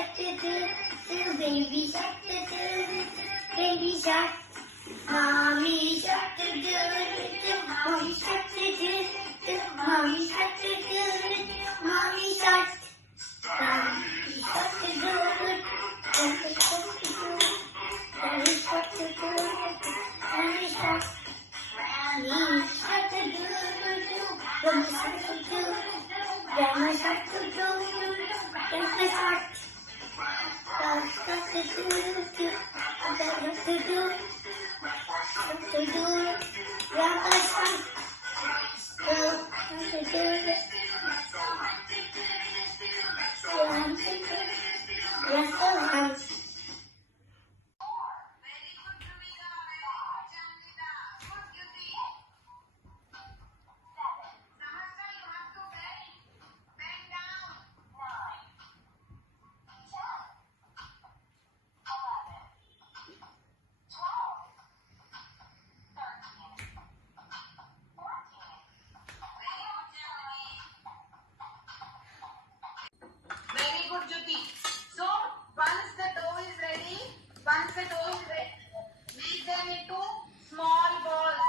shark do do, baby shark do do, baby shark. Mommy shark do do, mommy shark do do, mommy shark do do, mommy shark. Daddy shark do do, daddy shark do do, daddy shark do do, daddy shark. Mommy shark do do, mommy shark do do, grandma shark do do, grandpa shark. Dad shark do do, dad shark do do, do do, grandpa shark. Dad shark do do, grandpa shark. Once the dough is ready, make them into small balls.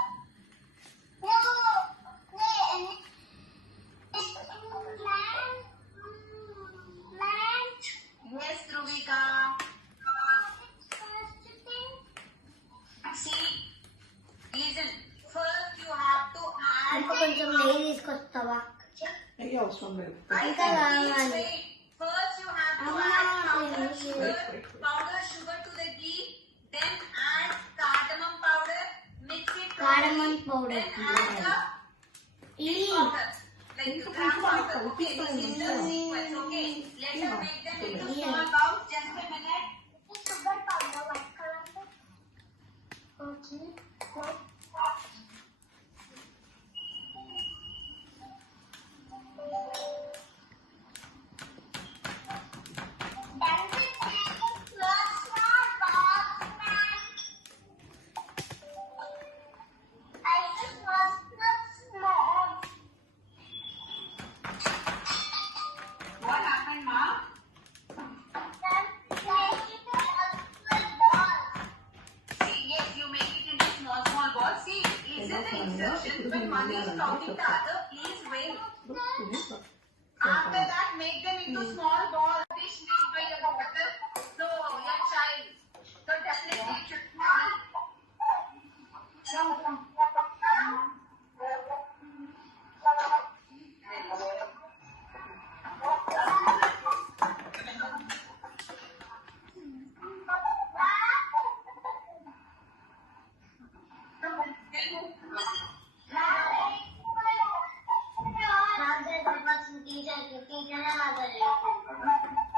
Yes, Dhruvika. See, listen. First you have to add. ఇంకో కొంచెం నెయ్యి తీసుకొస్తావా? నెయ్యి అవసరం లేదు. ఇంకా కావాలి. First you have to add powder sugar to the ghee. Then add cardamom powder. Mix it. Cardamom powder. Then add the ghee powder. Like the gram powder. Okay, this is the sequence. Okay, let us make them into small bowls. Just a minute. Sugar powder, what color? Okay. What happened, Ma? See, yes, you make it into small balls. See, listen the instructions. When one is counting the other, please wait. After that, make them into small balls. Dish made by your daughter. So, your child. So, definitely it should be.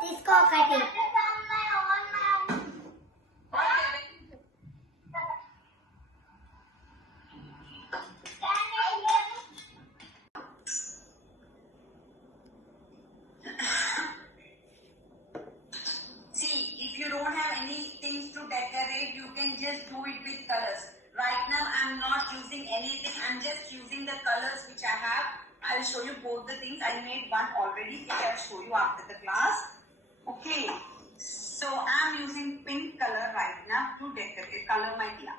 తీసుకో ఒకటి. See, if you don't have any things to decorate, you can just do it with colors. Right now, I'm not using anything. I'm just using the colors which I have. I'll show you both the things. I made one already, which I'll show you after the class. Okay. So, I'm using pink color right now to decorate. Color my dear.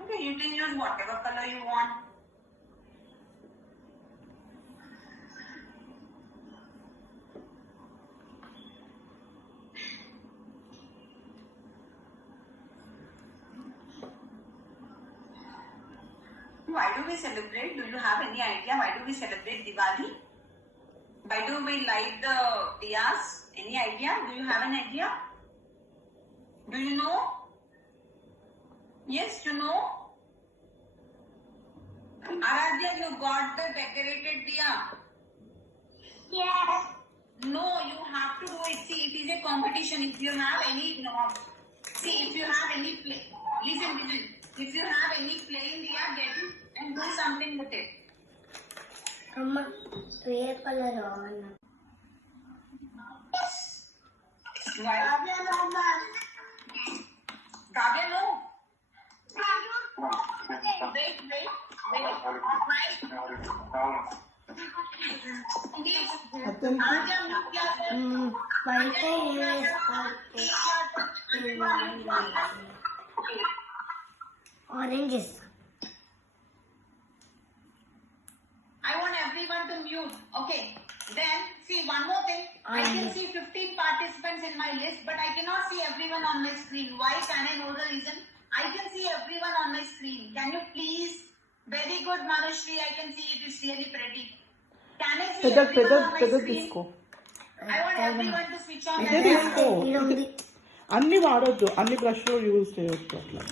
Okay, you can use whatever color you want. Why do we celebrate? Do you have any idea why do we celebrate Diwali? Why do we light the diyas? Any idea? Do you have an idea? Do you know? Yes, you know? Aradhya, you got the decorated diya? Yes. No, you have to do it. See, it is a competition. If you have any, no. See, if you have any play, listen. If you have any plain diya, get it and do something with it. అమ్మ వేరే colour అన్న. Why? Kavya, no. Wait. అతనికి Aaj hum log kya kar- White is oranges. I want everyone to mute. Okay. Then, see one more thing. I can see 15 participants in my list, but I cannot see everyone on my screen. Why? Can I know the reason? I can see everyone on my screen. Can you please? Very good, Manushree. I can see it is really pretty. Can I see everyone on my screen? I want everyone to switch on their camera. అన్ని వాడొద్దు, అన్ని బ్రష్లు use చేయొచ్చు అట్లా.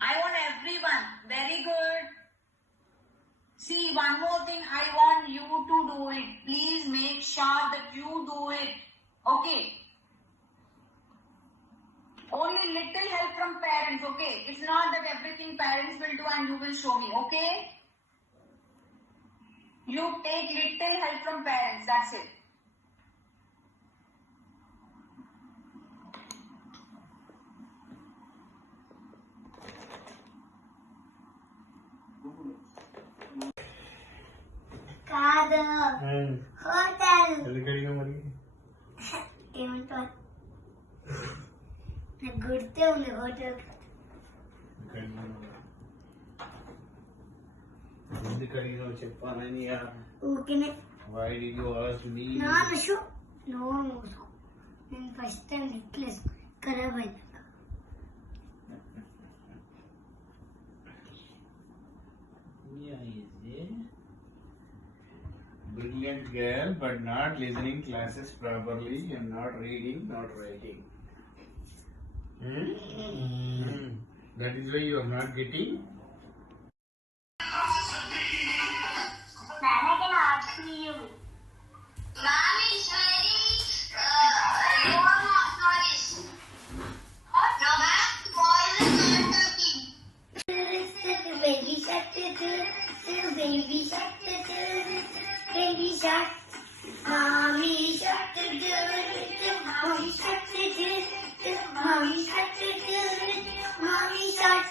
I want everyone. Very good. See, one more thing. I want you to do it. Please make sure that you do it. Okay. Only little help from parents. Okay. It's not that everything parents will do and you will show me. Okay. You take little help from parents. That's it. కాదు hotel ఏమంటారు నాకు గుర్తే ఉంది hotel చెప్పాలని ఊరికే Why did you ask me? నాన్న show నోరు మూసుకో నేను ఫస్ట్ టైం నెక్లెస్ ఖరాబ్ అయింది Yeah, is a brilliant girl, but not listening classes properly and not reading, not writing. That is why you are not getting. Nana can ask you. Mom is very noise. No, ma'am. Boys are not talking. Baby shark, baby shark, baby shark. Mommy shark, mommy shark, mommy shark, mommy shark.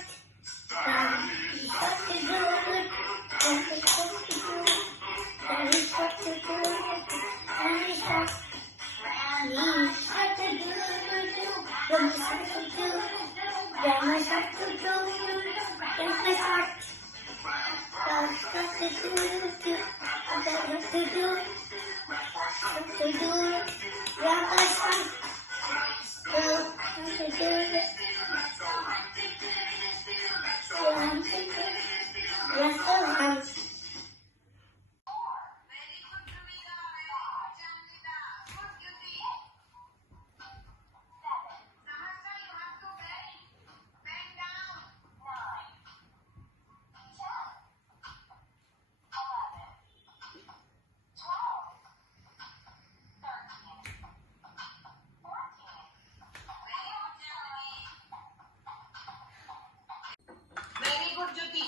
Very good, Jyoti.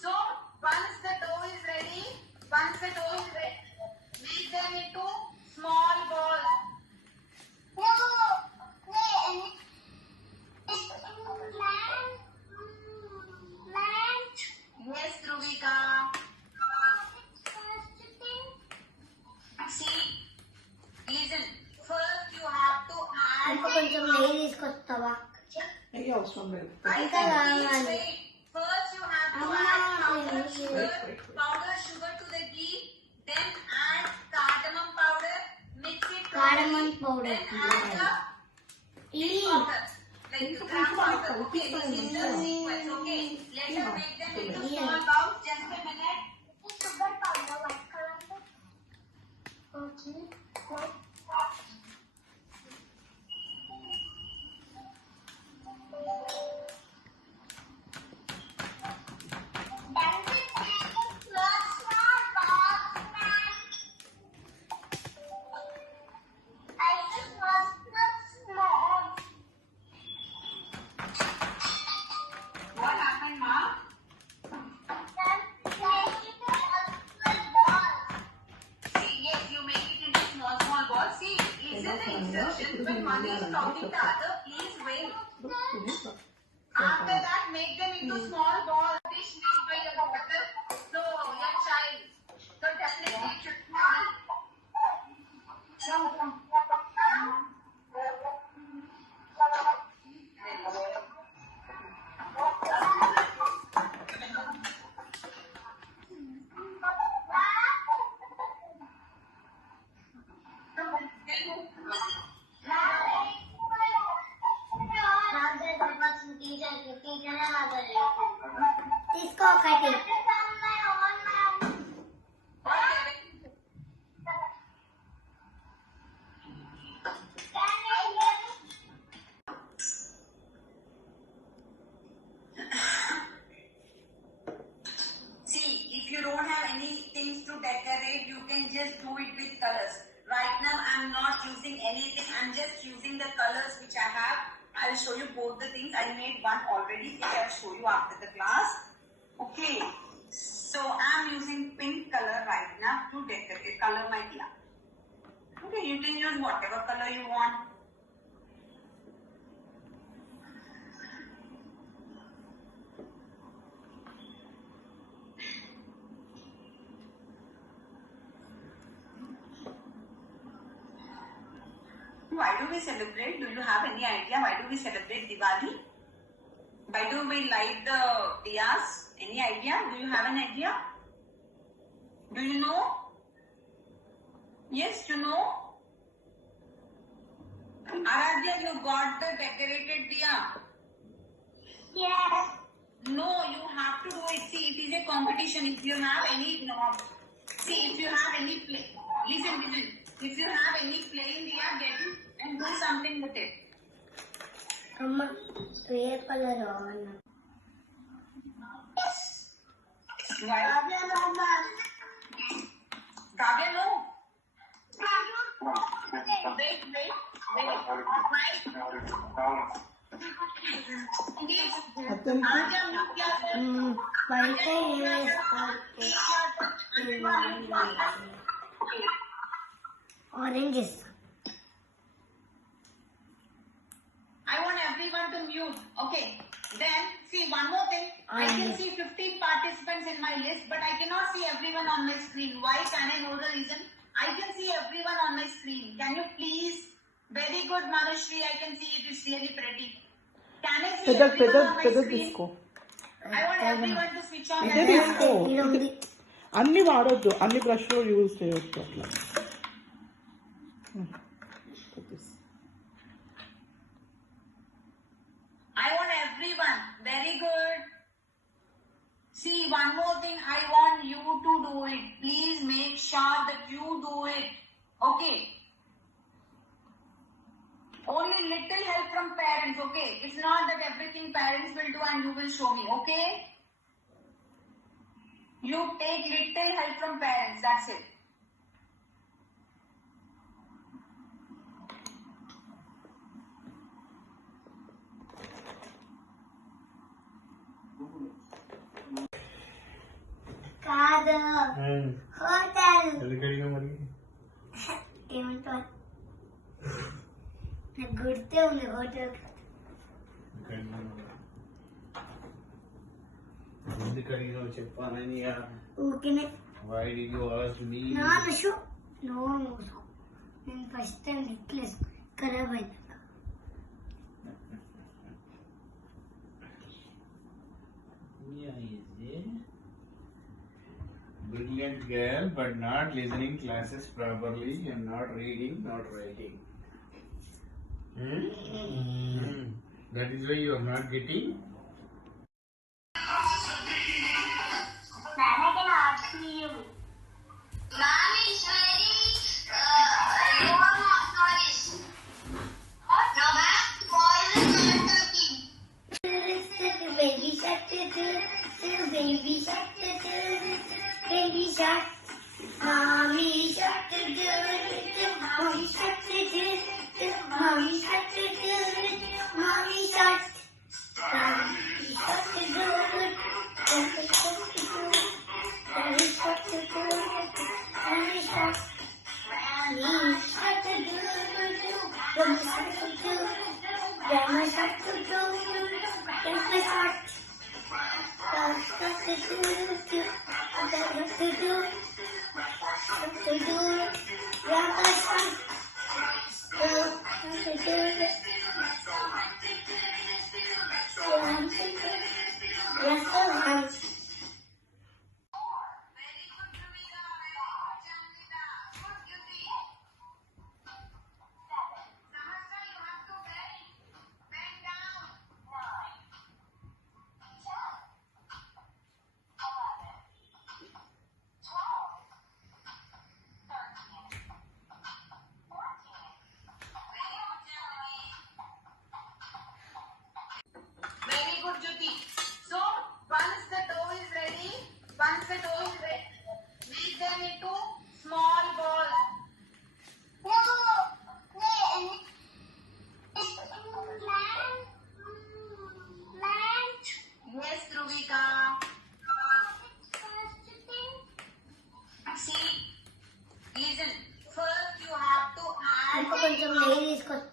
So, once the dough is ready, make them into small balls. Yes, Dhruvika. See, listen. First, you have to add. ఇంకా కొంచెం నెయ్యి తీసుకొస్తావా నెయ్యి అవసరం లేదు. I ఇంకా can కావాలి wait. First, you have to Amma, add wait. powder sugar to the ghee. Then add cardamom powder. Mix it. Cardamom thoroughly. powder. Then add the ఈ powder. Like gram powder. Okay, this is the sequence. Okay, let us make them into small bowls. Just a minute. sugar powder white color. Okay. What happened, Ma? See, yes, you make it into small balls. See, listen the instructions. When one is talking, the other, please wait. After that, make them into small balls. Dish mixed by the water. So, your if you don't have any things to decorate, you can just do it with colors. Right now, I'm not using anything. I'm just using the colors which I have. I'll show you both the things. I made one already, which I'll show you after the class. Okay. So I'm using pink color right now to decorate, color my diya. Okay, you can use whatever color you want. Why do we celebrate? Do you have any idea why do we celebrate Diwali? Why do we light the diyas? Any idea? Do you have an idea? Do you know? Yes, you know? Aradhya, you got the decorated diya. Yes. No, you have to do it. See, it is a competition. If you have any, no. See, if you have any play, listen. If you have any plain diya, get it and do something with it. Amma, red color on. Why? Kavya, no. Wait. Oranges. I want everyone to mute. Okay. Then, see one more thing. I can see 15 participants in my list, but I cannot see everyone on my screen. Why? Can I know the reason? I can see everyone on my screen. Can you please? Very good, Manushree. I can see it is really pretty. Can I see everyone on my screen? I want everyone to switch on their camera. అన్ని వాడొద్దు, అన్ని బ్రష్లు use చేయొచ్చు అట్లా. I want everyone. Very good. See, one more thing. I want you to do it. Please make sure that you do it. Okay. Only little help from parents. Okay. It's not that everything parents will do and you will show me. Okay. You take little help from parents. That's it. కాదు hotel ఎందుకడిగా మరి ఏమంటారు నాకు గుర్తే ఉంది hotel ఎందుకడిగా చెప్పానని ఊకినే why did you ask me? నాన్న show no నేను first time necklace ఖరాబ్ అయింది Brilliant girl, but not listening classes properly and not reading, not writing. That is why you are not getting. Mom is very noise. Now back to boys and not talking. Baby shark, baby shark, baby shark, mommy shark, mommy shark, mommy shark, mommy shark,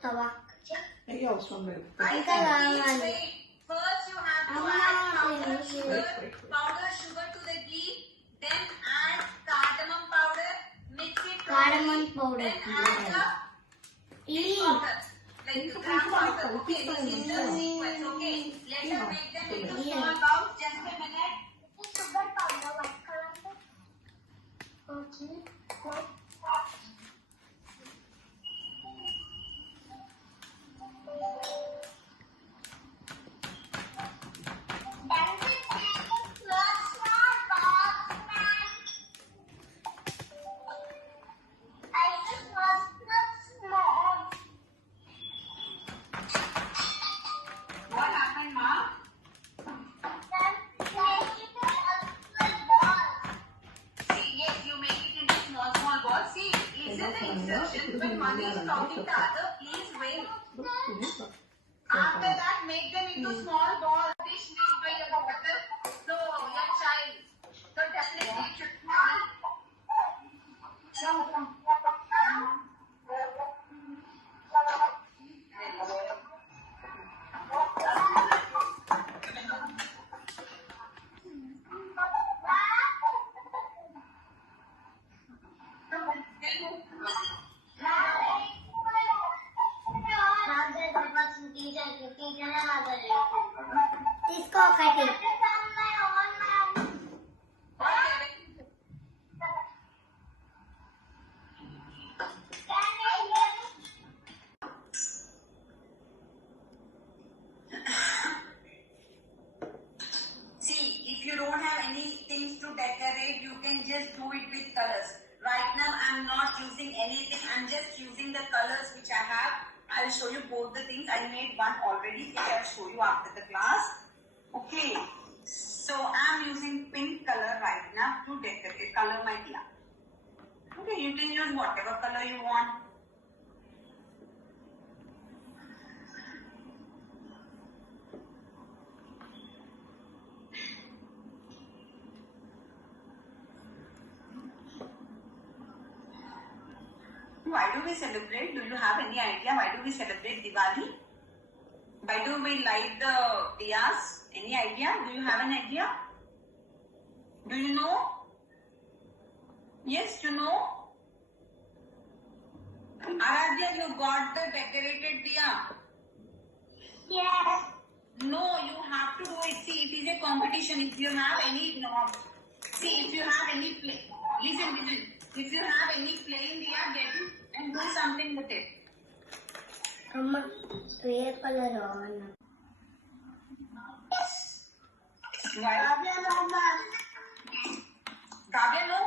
చెప్తావా ఏ అవసరం లేదు. ఇంకా కావాలి. Wait. First you have to Amma, add powder wait, sugar, wait. powder sugar to the ghee. Then add cardamom powder. Mix it Cardamom properly. powder. Then add the ఈ powder. Like the gram powder. Okay, this is the sequence. Okay, let us make them into small bowls. Just a minute. sugar powder white color. Okay. What happened, Ma? See, yes, you make it into small balls. See, listen the instructions. When one is talking the other, please wait. After that, make them into small balls. Dish made by your daughter. So, your child. So, definitely it should be. తీసుకో ఒకటి. See, if you don't have any things to decorate, you can just do it with colors. Right now, I'm not using anything. I'm just using the colors which I have. I'll show you both the things. I made one already. I'll show you after the class. Okay. So, I'm using pink color right now to decorate, color my diya. Okay, you can use whatever color you want. Why do we celebrate? Do you have any idea why do we celebrate Diwali? Why do we light the diyas? Any idea? Do you have an idea? Do you know? Yes, you know? Aradhya, you got the decorated diya. Yes. No, you have to do it. See, it is a competition. If you have any, if you have any play, listen. If you have any plain diya, get it and do something with it. అమ్మ ఏ colour అన్న Why? Kavya, no.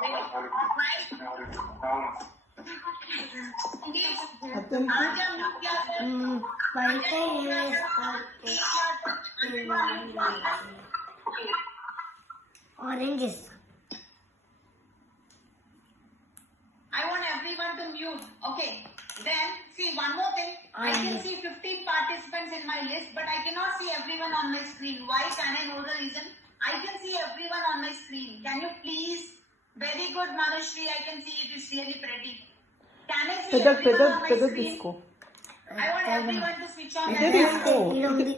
Wait. Oranges. I want everyone to mute. Okay. Then, see, one more thing. I can see 15 participants in my list, but I cannot see everyone on my screen. Why? Can I know the reason? I can see everyone on my screen. Can you please? Very good, Manushree. I can see it. It's really pretty. Can I see everyone on my పెద్ద screen? తీసుకో. I want everyone to switch on ఇదే their తీసుకో. ఇలా ఉంది.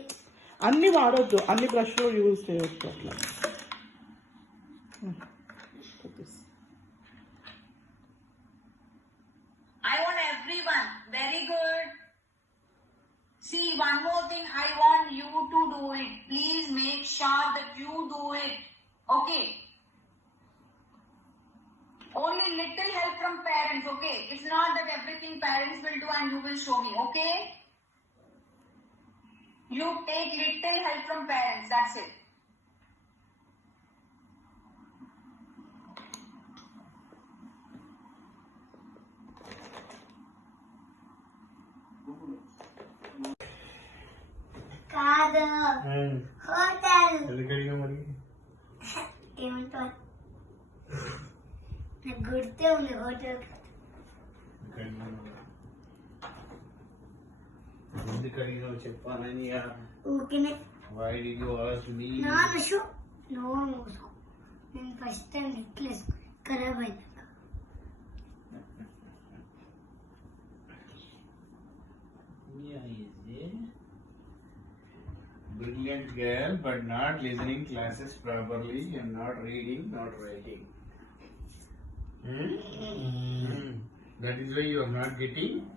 అన్ని వాడొద్దు, అన్ని బ్రష్లు యూజ్ చేయొచ్చు అట్లా. I want everyone. Very good. See, one more thing. I want you to do it. Please make sure that you do it. Okay. Only little help from parents. Okay. It's not that everything parents will do and you will show me. Okay. You take little help from parents. That's it. కాదు hotel ఎందుకడిగా మరి ఏమంటారు నాకు గుర్తే ఉంది hotel ఎందుకడిగా చెప్పానని ఊకినే why did you ask me నాన్న shoe no మూసుకో నేను ఫస్ట్ టైం నెక్లెస్ ఖరాబ్ అయినా Sonia is a brilliant girl, but not listening classes properly and not reading, not writing. That is why you are not getting